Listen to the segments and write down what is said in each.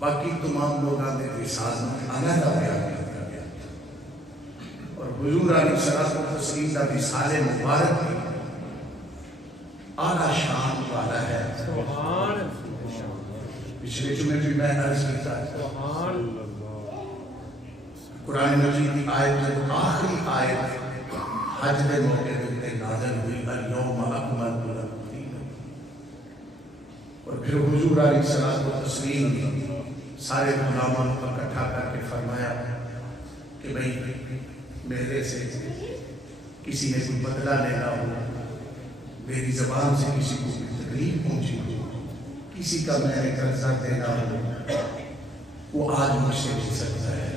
باقی تمام لوگوں نے وصال علیحدہ بیان کیا گیا اور حضور علیہ السلام کا وصال مبارک بھی اعلیٰ شان والا ہے. پچھلے جمعے بھی میں عرض کیتا ہے قرآن مجید کی آیت جو آخری آیت حج کے موقع پر نازل ہوئی اليوم اکملت لکم دینکم، اور پھر حضور علیہ السلام سارے غلاموں کو اکٹھا کر کے فرمایا کہ بھئی میرے سے کسی نے کوئی بدلہ لینا ہو، میری زبان سے کسی کو کوئی تکلیف پہنچی ہو، کسی کا میں نے قرضہ دینا ہو، وہ آج مجھ سے بھی سکتا ہے.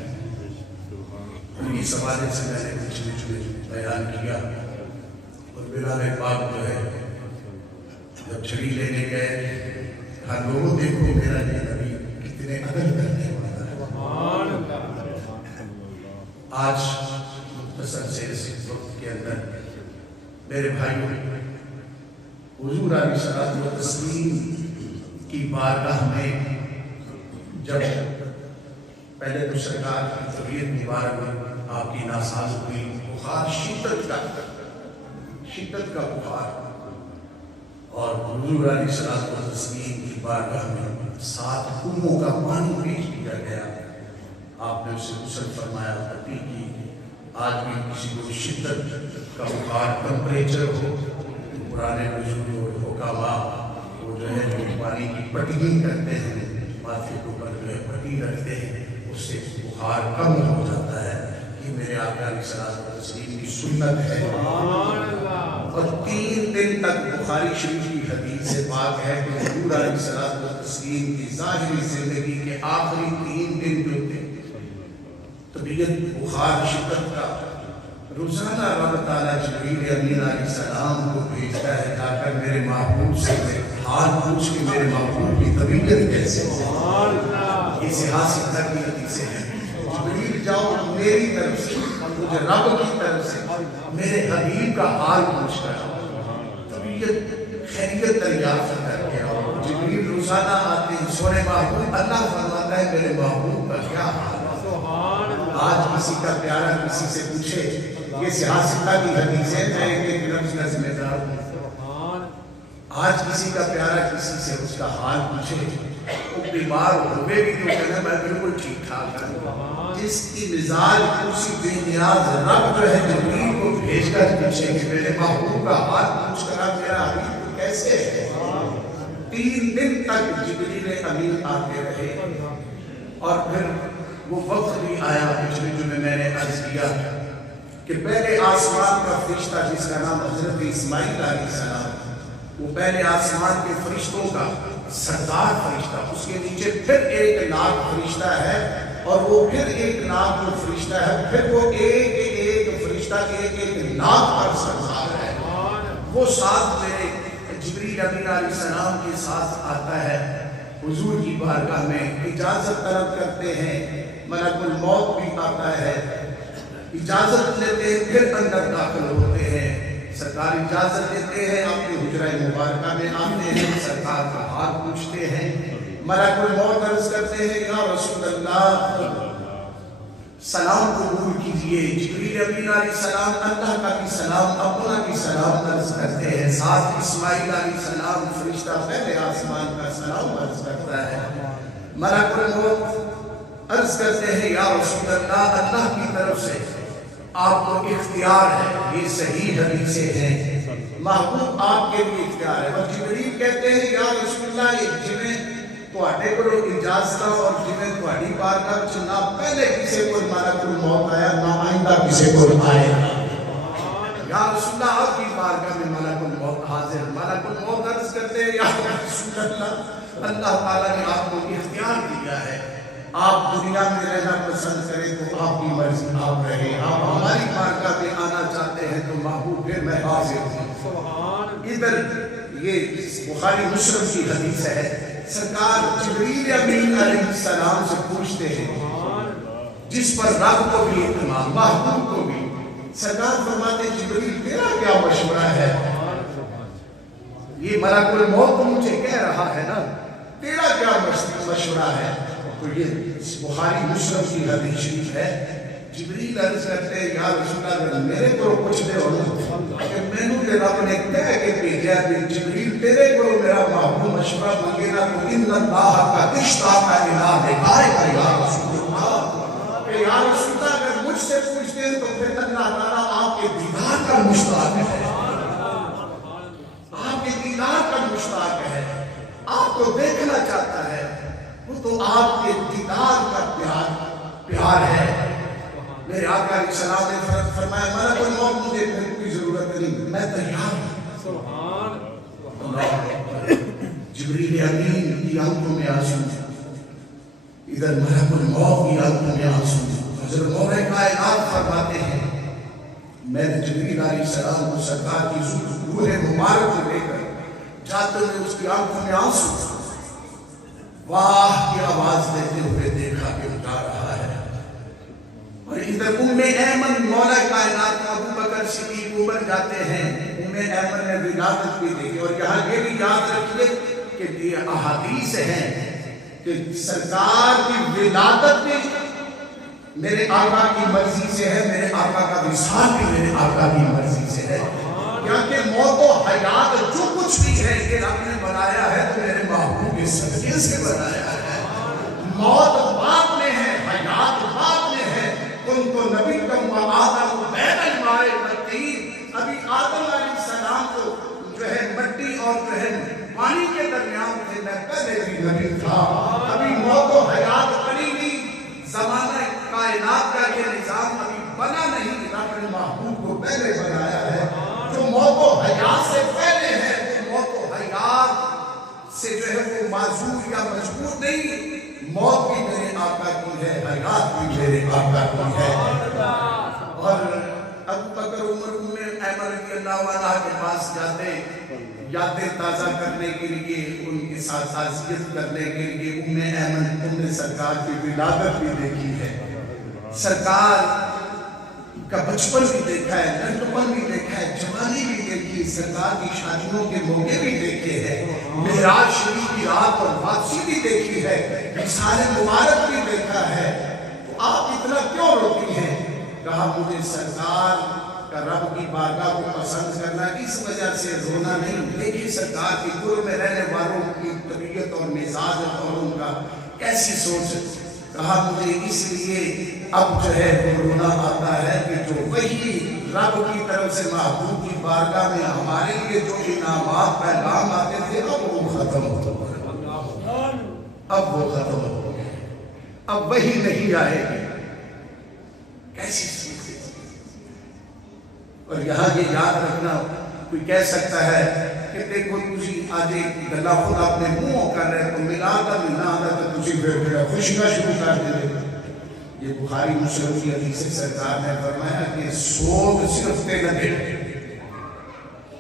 انہی سوالے سے میں نے پچھلے جمعے بیان کیا. اور بلال پاک جو ہے جب چھڑی لینے گئے ہر لوگوں دیکھو میرا یہ نبی کتنے عدل کرنے والا ہے. آج مختصر سے اس وقت کے اندر میرے بھائیوں حضور علیہ الصلوۃ والتسلیم کی بارگاہ میں جب پہلے تو سرکار کی طبیعت مبارک ہوئی، آپ کی ناساز ہوئی، بخار شدت کا بخار، اور حضور علیہ الصلوۃ والتسلیم کی بارگاہ میں 7 کنووں کا پانی پیش کیا گیا۔ آپ نے اسے غسل فرمایا، پٹی کی۔ آج بھی کسی کو شدت کا بخار، ٹمپریچر ہو، پرانے بزرگ اور حکماء وہ جو ہے جو پانی کی پٹی کرتے ہیں، ماتھے کے اوپر جو ہے پٹی رکھتے ہیں، اس سے بخار کم ہو جاتا ہے۔ یہ میرے آقا علیہ الصلوۃ والتسلیم کی سنت ہے۔ اور 3 دن تک بخاری شریف کی حدیث سے پاک ہے کہ حضور علیہ الصلوۃ والتسلیم کی ظاہری زندگی کے آخری 3 دن جو تھے، طبیعت بخار شدت کا، روزانہ رب تعالیٰ جبریل امین علیہ السلام کو بھیجتا ہے، جا کر میرے محبوب سے حال پوچھ کے میرے محبوب کی طبیعت کیسے ہے۔ یہ صحاح ستہ کی حدیثیں ہیں۔ جبریل جاؤ میری طرف سے، مجھے رب کی طرف سے میرے حبیب کا حال پوچھ کر طبیعت خیریت دریافت کر کے آؤ۔ جبریل روزانہ آتے ہیں، سونے محبوب، اللہ فرماتا ہے میرے محبوب کا کیا حال۔ آج کسی کا پیارا کسی سے پوچھے، یہ صحاح ستہ کی حدیثیں، میں ایک لفظ کا ذمہ دار ہوں۔ آج کسی کا پیارا کسی سے اس کا حال پوچھے، وہ بیمار ہوئے بھی تو کہنا میں بالکل ٹھیک ٹھاک ہوں۔ جس کی مزاج اسی بے نیاز رب جو ہے جبریل کو بھیج کر پوچھے کہ میرے محبوب کا حال پوچھ کر میرا حبیب کیسے ہے۔ 3 دن تک جبریل امین آتے رہے، اور پھر وہ وقت بھی آیا پچھلے جمعے میں نے عرض کیا کہ پہلے آسمان کا فرشتہ جس کا نام حضرت اسماعیل علیہ السلام، وہ پہلے آسمان کے فرشتوں کا سردار فرشتہ، اس کے نیچے پھر 1 لاکھ فرشتہ ہے، اور وہ پھر 1 لاکھ جو فرشتہ ہے، پھر وہ ایک فرشتہ 1 لاکھ پر سردار ہے۔ وہ ساتھ میرے جبریل امین علیہ السلام کے ساتھ آتا ہے، حضور کی بارگاہ میں اجازت طلب کرتے ہیں، ملک الموت بھی آتا ہے، اجازت لیتے ہیں، پھر اندر داخل ہوتے ہیں۔ سرکار اجازت دیتے ہیں، اپنی حجرہ مبارکہ میں آتے ہیں، سرکار کا حال پوچھتے ہیں، ملک الموت عرض کرتے ہیں یا رسول اللہ سلام قبول کیجئے۔ جبریل امین علیہ السلام اللہ کا بھی سلام، اپنا بھی سلام عرض کرتے ہیں، ساتھ اسماعیل علیہ السلام فرشتہ پہلے آسمان کا سلام عرض کرتا ہے۔ ملک الموت عرض کرتے ہیں یا رسول اللہ اللہ کی طرف سے آپ کو اختیار ہے، یہ صحیح حدیثیں ہیں، محبوب آپ کے لیے اختیار ہے۔ اور جبریل کہتے ہیں یا رسول اللہ یہ جنہیں تواڈے کو اجازت اور جنہیں تواڈی بارگاہ وچ نہ پہلے کسی کو ملک الموت آیا، نہ آئندہ کسی کو آئے گا۔ یا رسول اللہ آپ کی بارگاہ میں ملک الموت حاضر۔ ملک الموت عرض کرتے ہیں یا رسول اللہ اللہ تعالیٰ نے آپ کو اختیار دیا ہے، آپ دنیا میں رہنا پسند کریں تو آپ کی مرضی، آپ رہیں، آپ ہماری بارگاہ میں آنا چاہتے ہیں تو محبوب پھر میں حاضر ہوں۔ ادھر یہ بخاری مسلم کی حدیث ہے، سرکار جبریل امین علیہ السلام سے پوچھتے ہیں جس پر رب کو بھی اعتماد، محبوب کو بھی، سرکار فرماتے ہیں جبریل تیرا کیا مشورہ ہے؟ یہ ملک الموت تو مجھے کہہ رہا ہے نا، تیرا کیا مشورہ ہے؟ تو یہ بخاری مسلم کی حدیث شریف ہے۔ جبریل عرض کرتے ہیں یا رسول اللہ اگر میرے کو کچھ دے ہو کہ میں نے رب نے کہہ کے بھیجا کہ جبریل تیرے کو میرا محبوب مشورہ مانگے گا تو ان اللہ کا اشتاق الہ دکھائے گا یا رسول اللہ، کہ یا رسول اللہ اگر مجھ سے پوچھتے ہیں تو پھر اللہ تعالیٰ آپ کے دیدار کا مشتاق ہے، آپ کے دیدار کا مشتاق ہے، آپ کو دیکھنا چاہتا ہے، وہ تو آپ کے دیدار کا پیار ہے۔ میرے آقا علیہ السلام نے فرمایا ملک الموت مجھے پھر کوئی ضرورت نہیں، میں تیار ہوں۔ جبریل امین کی آنکھوں میں آنسو، ادھر ملک الموت کی آنکھوں میں آنسو۔ حضرت مولا کائنات فرماتے ہیں میں نے جبریل علیہ السلام کو سرکار کی روح مبارک کو لے کر جاتے ہوئے اس کی آنکھوں میں آنسو واہ کی آواز دیتے ہوئے دیکھا کہ اٹھا رہا ہے۔ اور ادھر ام ایمن مولا کائنات ابو بکر صدیق عمر جاتے ہیں، ام ایمن نے ولادت بھی دیکھی. اور یہاں یہ بھی یاد رکھیے کہ یہ احادیث ہیں کہ سرکار کی ولادت بھی میرے آقا کی مرضی سے ہے, میرے آقا کا وصال بھی میرے آقا کی مرضی سے ہے. کیونکہ موت و حیات جو کچھ بھی ہے یہ رب نے بنایا ہے تو میرے محبوب کے صدقے سے بنایا ہے. موت بعد میں ہے, حیات بعد میں ہے. ان کو نبی کم و آدم بین الماء والطین, ابھی آدم علیہ السلام کو جو ہے مٹی اور جو ہے پانی کے درمیان تھے, میں پہلے بھی نبی تھا. ابھی موت و حیات بنی نہیں, زمانہ کائنات کا یہ نظام ابھی بنا نہیں. رب نے محبوب کو پہلے بنایا ہے. جو موت و حیات سے پہلے ہے وہ موت و حیات سے جو ہے وہ معذور یا مجبور نہیں. موت بھی میرے آقا کی ہے, حیات بھی میرے آقا کی ہے. اور ابو بکر عمر ایمن رضی اللہ عنہ کے پاس جاتے یادیں تازہ کرنے کے لیے, ان کے ساتھ تعزیت کرنے کے لیے. ایمن نے سرکار کی ولادت بھی دیکھی ہے, سرکار کا بچپن بھی دیکھا ہے, لڑکپن بھی دیکھا ہے, جوانی بھی دیکھی, سرکار کی شادیوں کے موقع بھی دیکھے ہیں, معراج شریف کی رات اور واپسی بھی دیکھی ہے, وصال مبارک بھی دیکھا ہے. تو آپ اتنا کیوں روتی ہیں؟ کہا مجھے سرکار کا رب کی بارگاہ کو پسند کرنا اس وجہ سے رونا نہیں, لیکن سرکار کی قرب میں رہنے والوں کی طبیعت اور مزاج اور ان کا کیسی سوچ. کہا مجھے اس لیے اب جو ہے وہ رونا آتا ہے کہ جو وہی رب کی طرف سے محبوب کی بارگاہ میں ہمارے لیے جو انعامات پیغام آتے تھے اب وہ ختم ہو گئے, اب وہ ختم ہو گئے, اب وہی نہیں آئے گی. کیسی سوچ. اور یہاں یہ یاد رکھنا, کوئی کہہ سکتا ہے کہ دیکھو تجھی آج ایک گلا خود اپنے منہ کر رہے تو ملا دا بھی نہ آدھا تو تجھی پھر خوشیاں شروع کر دے. یہ بخاری مسلم کی حدیث سے سرکار نے فرمایا کہ سوگ صرف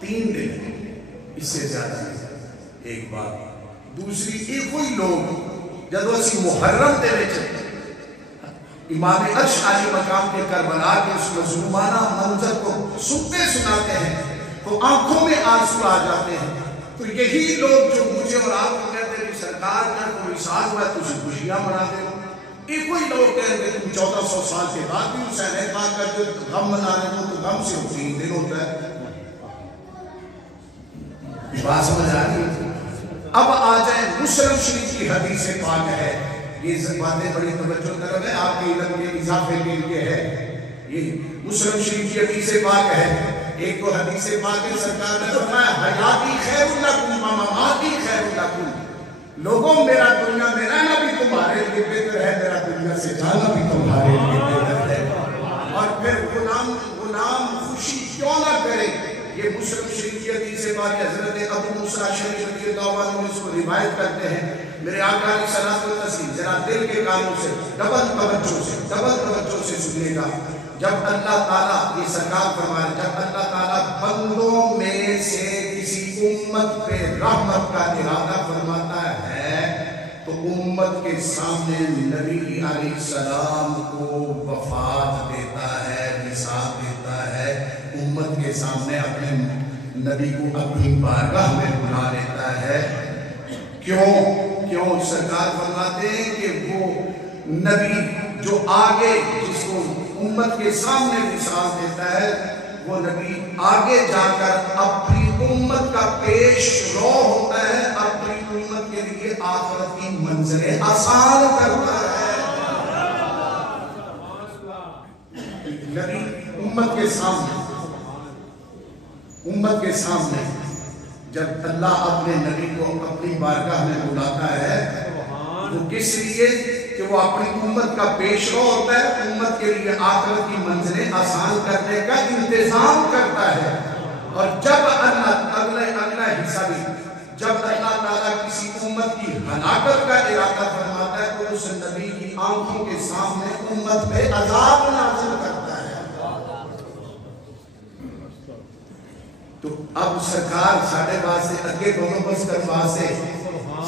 3 دن, اس سے زیادہ نہیں. ایک بات. دوسری, ایک کوئی لوگ جدو اسی محرم دے وچ امام عرش عالی مقام کے کربلا کے اس مظلومانہ منظر کو سنتے سناتے ہیں تو آنکھوں میں آنسو آ جاتے ہیں. تو یہی لوگ جو مجھے اور آپ کو کہتے ہیں کہ سرکار کا کوئی وصال ہوا ہے تو اسے خوشیاں مناتے ہو. ایک کوئی لوگ کہتے ہیں کہ 1400 سال کے بعد بھی حسین پاک کا جو غم منانے کو تو غم سے 3 دن ہوتا ہے. بات سمجھ آ رہی ہے؟ اب آ جائیں مسلم شریف کی حدیث پاک ہے. یہ باتیں بڑی توجہ طلب ہے, آپ کے علم کے اضافے کے لیے ہے. یہ مسلم شریف کی حدیث پاک ہے. ایک تو حدیث پاک ہے, سرکار نے فرمایا حیاتی خیر لکم و مماتی خیر لکم. لوگوں میرا دنیا میں رہنا بھی تمہارے لیے بہتر ہے, میرا دنیا سے جانا بھی تمہارے لیے بہتر ہے. اور پھر غلام خوشی کیوں نہ کرے. یہ مسلم شریف کی حدیث پاک حضرت ابو موسیٰ اشعری رضی اللہ عنہ اس کو روایت کرتے ہیں. میرے آقا علیہ الصلوۃ والتسلیم ذرا دل کے کانوں سے ڈبل توجہ سے سنیے گا. جب اللہ تعالیٰ, یہ سرکار فرمائے, جب اللہ تعالیٰ بندوں میں سے کسی امت پہ رحمت کا ارادہ فرماتا ہے تو امت کے سامنے نبی علیہ السلام کو وفات دیتا ہے, وصال دیتا ہے. امت کے سامنے اپنے نبی کو اپنی بارگاہ میں بلا لیتا ہے. کیوں سرکار فرماتے ہیں کہ وہ نبی جو آگے جس کو امت کے سامنے وصال دیتا ہے وہ نبی آگے جا کر اپنی امت کا پیش رو ہوتا ہے, اپنی امت کے لیے آخرت کی منزلیں آسان کرتا ہے. نبی امت کے سامنے جب اللہ اپنے نبی کو اپنی بارگاہ میں بلاتا ہے وہ کس لیے کہ وہ اپنی امت کا پیش رو ہوتا ہے, امت کے لیے آخرت کی منزلیں آسان کرنے کا انتظام کرتا ہے. اور جب اگلا حصہ بھی, جب اللہ تعالیٰ کسی امت کی ہلاکت کا ارادہ فرماتا ہے تو اس نبی کی آنکھوں کے سامنے امت پہ عذاب نازل کرتا ہے. تو اب سرکار ساڑھے واسے اگے بندوبست کر واسے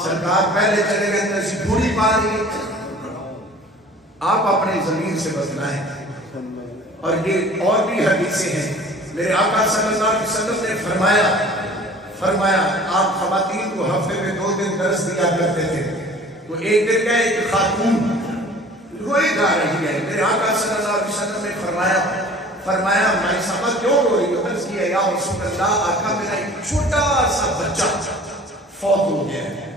سرکار پہلے چلے گئے تو اسی پوری پا رہی ہے. آپ اپنے ضمیر سے بتلائیں. اور یہ اور بھی حدیثیں ہیں, میرے آقا صلی اللہ علیہ وسلم نے فرمایا آپ خواتین کو ہفتے میں 2 دن درس دیا کرتے تھے. تو ایک دن کیا ایک خاتون روئے جا رہی ہے. میرے آقا صلی اللہ علیہ وسلم نے فرمایا بھائی صاحبہ کیوں رو رہی ہو؟ عرض کیا یا رسول اللہ آقا میرا ایک چھوٹا سا بچہ فوت ہو گیا ہے،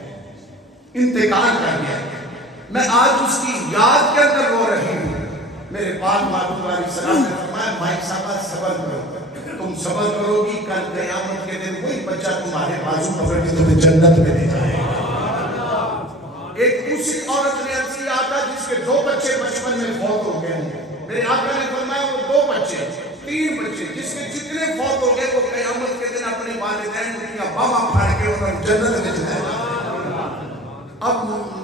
انتقال کر گیا ہے، میں آج اس کی یاد کے اندر رو رہی ہوں. میرے پاک محبوب علیہ السلام نے فرمایا بھائی صاحبہ صبر کرو، تم صبر کرو گی کل قیامت کے دن وہی بچہ تمہارے بازو پکڑ کے تمہیں جنت میں لے جائے گا. ایک دوسری عورت نے عرض کیا آقا جس کے 2 بچے بچپن میں فوت ہو گئے ہیں. میرے آقا نے فرمایا وہ 2 بچے 3 بچے جس کے جتنے فوت ہو گئے وہ قیامت کے دن اپنے والدین کا باما پھاڑ کے انہیں جنت میں جائے گا. اب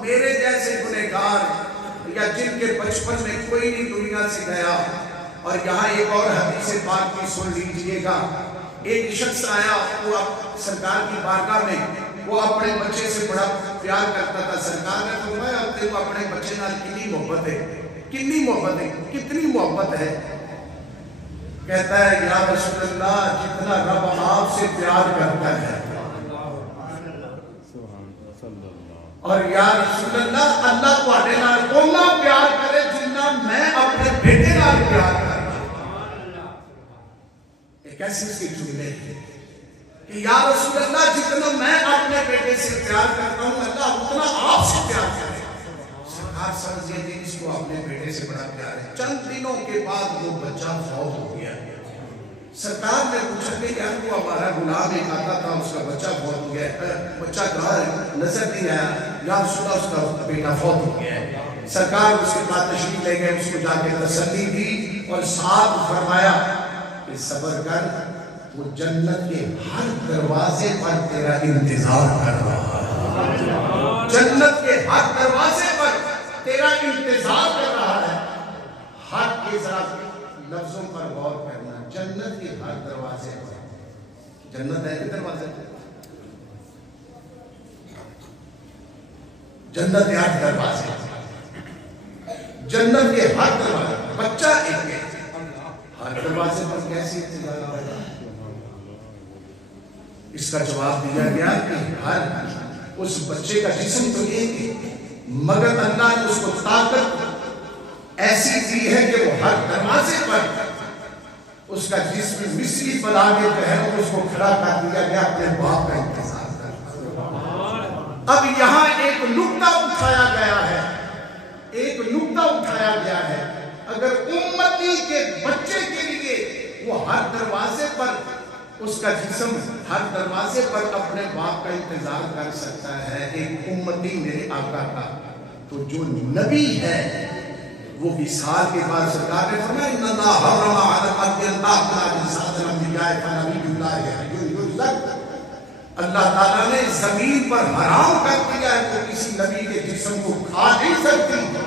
میرے جیسے گنہگار یا جن کے بچپن میں کوئی نہیں دنیا سے گیا، اور یہاں ایک اور حدیث پاک کی سن لیجئے گا. ایک شخص آیا وہ سرکار کی بارگاہ میں، وہ اپنے بچے سے بڑا پیار کرتا تھا. سرکار نے فرمایا اب تیرے اپنے بچے نال کتنی محبت ہے، کتنی محبت ہے، کتنی محبت ہے. کہتا ہے یا رسول اللہ جتنا رب آپ سے پیار کرتا ہے، اور یا رسول اللہ اللہ کو آنے نال کونہ پیار کرے جنہ میں اپنے بیٹے نال پیار کرتا. ایک ایسی اس کی جملے ہے کہ یا رسول اللہ جتنا میں اپنے بیٹے سے پیار کرتا ہوں اللہ اتنا آپ سے پیار کرے. سرکار سمجھے تھے اس کو اپنے بیٹے سے بڑا پیار ہے. چند دنوں کے بعد وہ بچہ فوت ہو گیا. سرکار نے پوچھا کہ یار وہ ہمارا غلام ایک آتا تھا اس کا بچہ فوت ہو گیا ہے، بچہ کہاں ہے؟ نظر نہیں آیا. یا رسول اللہ اس کا بیٹا فوت ہو گیا ہے. سرکار اس کے بعد تشریف لے گئے، اس کو جا کے تسلی دی اور ساتھ فرمایا کہ صبر کر، وہ جنت کے ہر دروازے پر تیرا انتظار کر رہا ہے. جنت کے ہر دروازے پر تیرا انتظار کر رہا ہے. حق کے ذرا لفظوں پر غور کرنا. جنت کے ہر دروازے پر، جنت ہے کہ دروازے پر؟ جنت کے ہر دروازے، جنت کے ہر دروازے. بچہ ایک ہے، ہر دروازے پر کیسی انتظار کر رہا ہے؟ اس کا جواب دیا گیا کہ ہر اس بچے کا جسم تو ایک ہے، مگر اللہ نے اس کو طاقت ایسی دی ہے کہ وہ ہر دروازے پر اس کا جسم مصری بنا کے پہنوں اس کو کھڑا کر دیا گیا اپنے باپ کا انتظار کر. اب یہاں ایک نکتہ اٹھایا گیا ہے، ایک نکتہ اٹھایا گیا ہے. اگر امتی کے بچے کے لیے وہ ہر دروازے پر اس کا جسم ہر دروازے پر اپنے باپ کا انتظار کر سکتا ہے، ایک امتی میرے آقا کا، تو جو نبی ہے وہ وصال کے بعد سرکار نے فرمایا ان اللہ حرم علی الارض ان تاکل اجساد الانبیاء فنبی اللہ یرزق. اللہ تعالیٰ نے زمین پر حرام کر دیا ہے تو کسی نبی کے جسم کو کھا نہیں سکتی.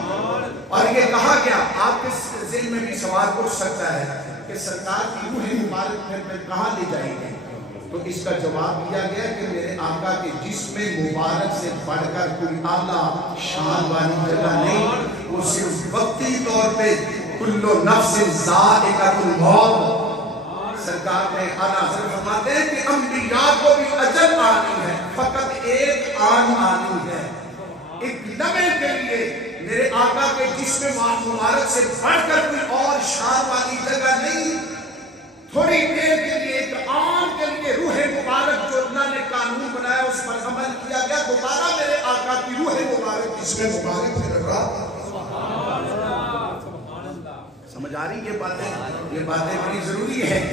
اور یہ کہا گیا، آپ کے ذہن میں بھی سوال اٹھ سکتا ہے کہ سرکار کی روح مبارک پھر کہاں لے جائیں گے؟ تو اس کا جواب دیا گیا کہ میرے آقا کے جسم مبارک سے بڑھ کر کوئی اعلیٰ شان والی جگہ نہیں، وہ صرف وقتی طور پہ کلو نفس ذائقۃ الموت. سرکار نے اعلیٰ حضرت فرماتے ہیں کہ انبیاء کو بھی اجل آنی ہے، فقط ایک آن آنی ہے. ایک لمحے کے لیے میرے آقا کے جسم مبارک سے بڑھ کر کوئی اور شان والی جگہ نہیں. تھوڑی دیر کے لیے ایک آن کے لیے روح مبارک جو اللہ نے قانون بنایا اس پر عمل کیا گیا، دوبارہ میرے آقا کی روح مبارک جسم مبارک میں رکھا. سمجھ آ رہی یہ باتیں بڑی ضروری ہیں.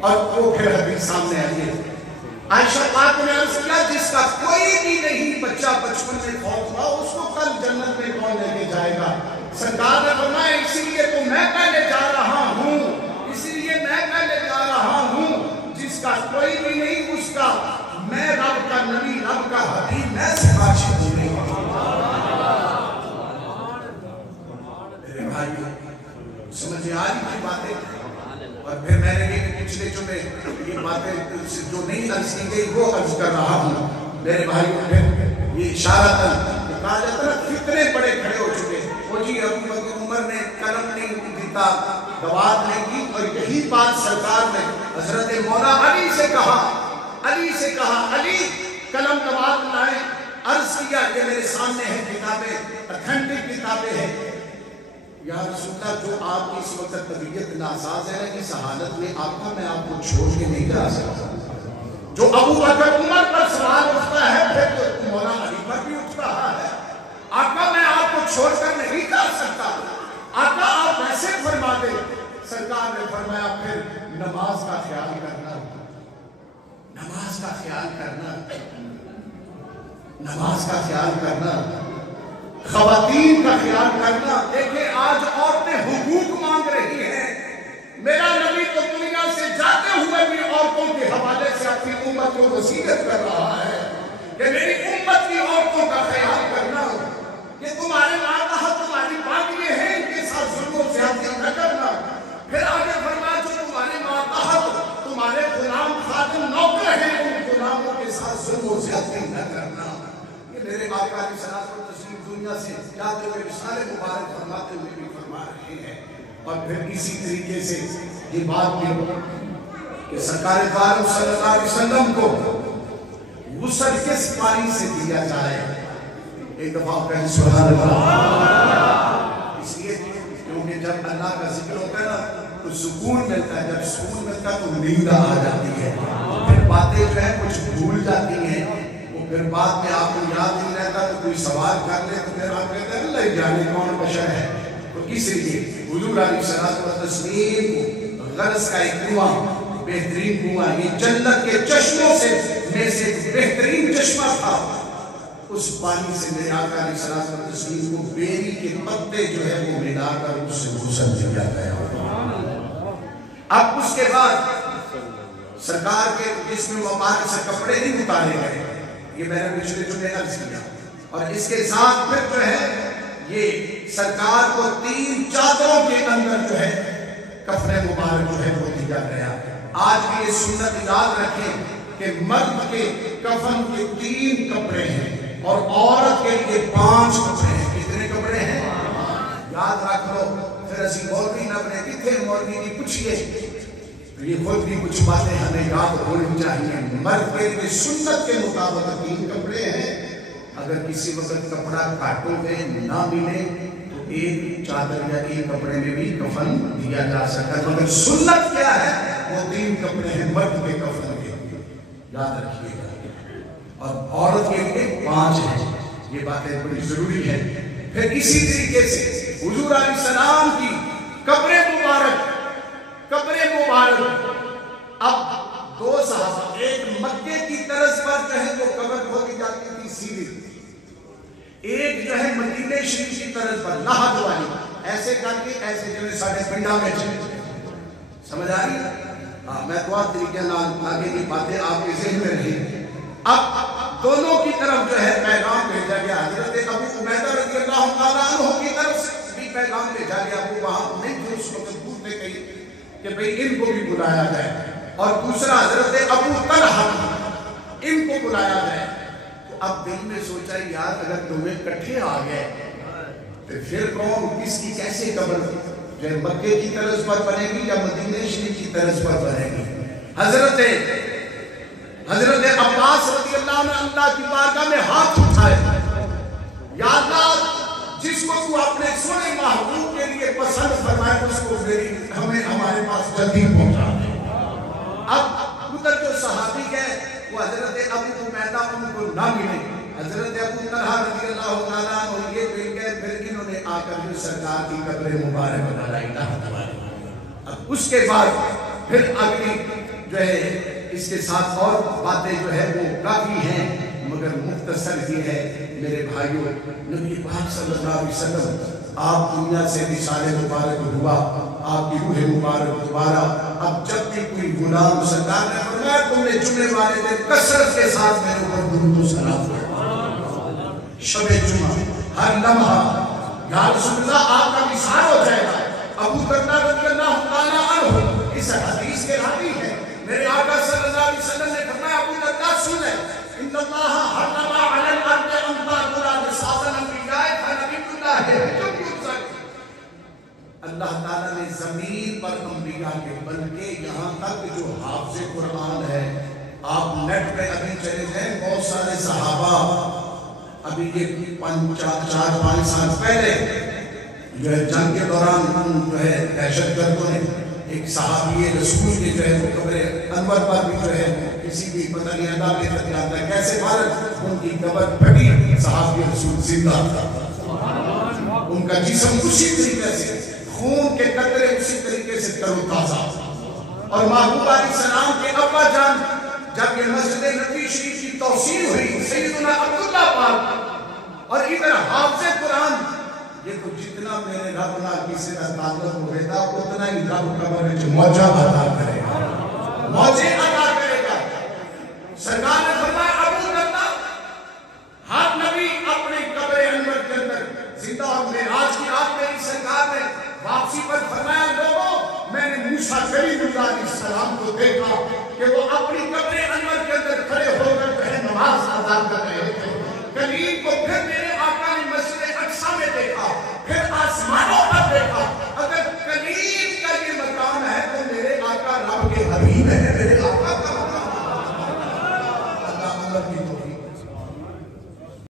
اور وہ پھر حدیث سامنے آئیے. عائشہ پاک نے عرض کیا جس کا کوئی بھی نہیں بچہ بچپن میں فوت ہوا اس کو کل جنت میں کون لے کے جائے گا؟ سرکار نے فرمایا اسی لیے تو میں پہلے جا رہا ہوں، اسی لیے میں پہلے جا رہا ہوں. جس کا کوئی بھی نہیں اس کا میں رب کا نبی، رب کا حبیب، میں سفارش کروں گا. میرے بھائیو سمجھ آ رہی کی باتیں؟ اور پھر میں نے پچھلے جو میں یہ باتیں جو نہیں عرض کی گئی وہ عرض کر رہا ہوں. میرے بھائیو پھر یہ اشارہ کہا جاتا ہے فتنے بڑے کھڑے ہو چکے. وہ جی ابو بکر عمر نے قلم نہیں دیتا، دوات نہیں کی، اور یہی بات سرکار نے حضرت مولا علی سے کہا علی قلم کمال لائیں. عرض کیا کہ میرے سامنے ہیں کتابیں، اتھینٹک کتابیں ہیں. یا رسول اللہ جو آپ کی اس وقت طبیعت ناساز ہے اس حالت میں آقا میں آپ کو چھوڑ کے نہیں جا سکتا. جو ابو بکر عمر پر سوال اٹھتا ہے پھر تو مولا علی پر بھی اٹھ رہا ہے. آقا میں آپ کو چھوڑ کر نہیں جا سکتا. آقا آپ ایسے فرما دے. سرکار نے فرمایا پھر نماز کا خیال کرنا، نماز کا خیال کرنا، نماز کا خیال کرنا، خواتین کا خیال کرنا. دیکھیں آج عورتیں حقوق مانگ رہی ہیں. میرا نبی تو دنیا سے جاتے ہوئے بھی عورتوں کے حوالے سے اپنی امت کو وصیت کر رہا ہے کہ میری امت کی عورتوں کا خیال کرنا، کہ تمہارے ماتحت تمہاری باقیے ہیں ان کے ساتھ ظلم و زیادتی نہ کرنا. پھر آگے فرمایا جو تمہارے ماتحت تمہارے غلام خادم نوکر ہیں ان غلاموں کے ساتھ ظلم و زیادتی نہ کرنا. یہ میرے آقا علیہ الصلوۃ والتسلیم دنیا سے جاتے ہوئے رسالے مبارک فرماتے ہوئے بھی فرما رہے ہیں. اور پھر اسی طریقے سے یہ بات کہ سرکار دو صلی اللہ علیہ وسلم کو غسل کس پانی سے دیا جائے. ایک دفعہ کہیں سبحان اللہ. اس لیے کیونکہ جب اللہ کا ذکر ہوتا ہے نا تو سکون ملتا ہے. جب سکون ملتا ہے تو نیند آ جاتی ہے. پھر باتیں جو ہے کچھ بھول جاتی ہیں. وہ پھر بعد میں آپ کو یاد نہیں رہتا تو کوئی سوال کر لے تو پھر آپ کہتے ہیں اللہ جانے کون بشر ہے. تو اس لیے حضور علیہ الصلوۃ والتسلیم کو غرض کا ایک کنواں، بہترین کنواں، یہ جنت کے چشموں سے میں سے بہترین چشمہ تھا. اس پانی سے میرے آقا علیہ الصلوۃ والتسلیم کو بیری کے پتے جو ہے وہ ملا کر اس سے غسل دیا گیا. اب اس کے بعد سرکار کے جسم مبارک سے کپڑے نہیں اتارے گئے. یہ میں نے پچھلے جمعے عرض کیا. اور اس کے ساتھ پھر جو ہے یہ سرکار کو 3 چادروں کے اندر جو ہے کفن مبارک جو ہے وہ دیا گیا. آج بھی یہ سنت یاد رکھیں کہ مرد کے کفن کے 3 کپڑے ہیں اور عورت کے لیے 5 کپڑے ہیں. کتنے کپڑے ہیں؟ یاد رکھ لو. پھر اسی مولوی نہ بنے کتنے مولوی کی پوچھئے. یہ خود بھی کچھ باتیں ہمیں یاد ہونی چاہیے. مرد کے لیے سنت کے مطابق 3 کپڑے ہیں. اگر کسی وقت کپڑا کاٹو گئے نہ ملے تو ایک چادر یا ایک کپڑے میں بھی کفن دیا جا سکتا ہے. مگر سنت کیا ہے؟ وہ 3 کپڑے ہیں مرد کے کفن کے. یاد رکھیے گا. اور عورت کے لیے 5 ہیں. یہ باتیں بڑی ضروری ہے. پھر اسی طریقے سے حضور علیہ السلام کی قبر مبارک اب 2 صحابہ، ایک مکے کی طرز پر جو ہے وہ قبر کھودی جاتی تھی سیدھی، ایک جو ہے مدینہ شریف کی طرز پر لحد والی ایسے کر کے ایسے جو ہے ساڑھے پنڈا میں سمجھ آ رہی ہے. میں دعا طریقے آگے کی باتیں آپ کے ذہن میں رہی. اب دونوں کی طرف جو ہے پیغام بھیجا گیا. حضرت ابو عبیدہ رضی اللہ تعالیٰ عنہ کی طرف سے بھی پیغام بھیجا گیا. وہ وہاں نہیں تھے اس وقت، دور تھے کہیں کہ بھئی ان کو بھی بلایا جائے. اور دوسرا حضرت ابو طلحہ ان کو بلایا جائے. تو اب دل میں سوچا یار اگر تمہیں کٹھے آ گئے تو پھر کون کس کی کیسے قبر جو مکے کی طرز پر بنے گی یا مدینہ شریف کی طرز پر بنے گی. حضرت عباس رضی اللہ عنہ اللہ کی بارگاہ میں ہاتھ اٹھائے. یا اللہ جس کو تو اپنے سونے محبوب کے لیے پسند فرمائے اس کو ہمیں ہمارے پاس جلدی پہنچا دے. اب ادھر جو صحابی گئے وہ حضرت ابو عبیدہ ان کو نہ ملے. حضرت ابو طلحہ رضی اللہ تعالیٰ عنہ یہ مل گئے. پھر انہوں نے آ کر جو سرکار کی قبر مبارک بنائی. اب اس کے بعد پھر اگلی جو ہے اس کے ساتھ اور باتیں جو ہے وہ کافی ہیں مگر مختصر ہی ہے. میرے بھائیوں نبی پاک صلی اللہ علیہ وسلم آپ دنیا سے رسالے مبارک ہوا، آپ کی روح مبارک دوبارہ. اب جب بھی کوئی غلام سرکار نے فرمایا تم نے جمعے والے دن کثرت کے ساتھ میرے اوپر درود و سلام پڑھا. شب جمعہ ہر لمحہ یا رسول اللہ آپ کا وصال ہو جائے گا. ابو درداء رضی اللہ تعالیٰ عنہ اس حدیث کے راوی ہیں. میرے آقا صلی اللہ علیہ وسلم نے فرمایا ابو درداء سنیں ان اللہ حرم علی الارض ان تاکل نساء الانبیاء فنبی اللہ ہے. اللہ تعالیٰ نے زمین پر انبیاء کے، بلکہ یہاں تک جو حافظ قرآن ہے، آپ نیٹ پہ ابھی چلے جائیں، بہت سارے صحابہ ابھی یہ 4-5 سال پہلے جو ہے جنگ کے دوران جو ہے دہشت گردوں نے ایک صحابی رسول کے جو ہے وہ قبر انور پر بھی جو ہے کسی بھی پتہ نہیں اللہ کے تک جاتا ہے کیسے مارت ان کی قبر پھٹی، صحابی رسول زندہ تھا، ان کا جسم اسی طریقے سے، خون کے قطرے اسی طریقے سے تر و تازہ، اور محبوب علیہ السلام کے ابا جان جب یہ مسجد نبوی شریف کی توسیع ہوئی، سیدنا عبداللہ پاک اور ادھر حافظ قرآن، یہ تو جتنا میرے رب نہ کسی کا تعلق ہوگا اتنا ہی رب قبر میں موجہ عطا کرے گا، موجہ عطا کرے گا۔ سرکار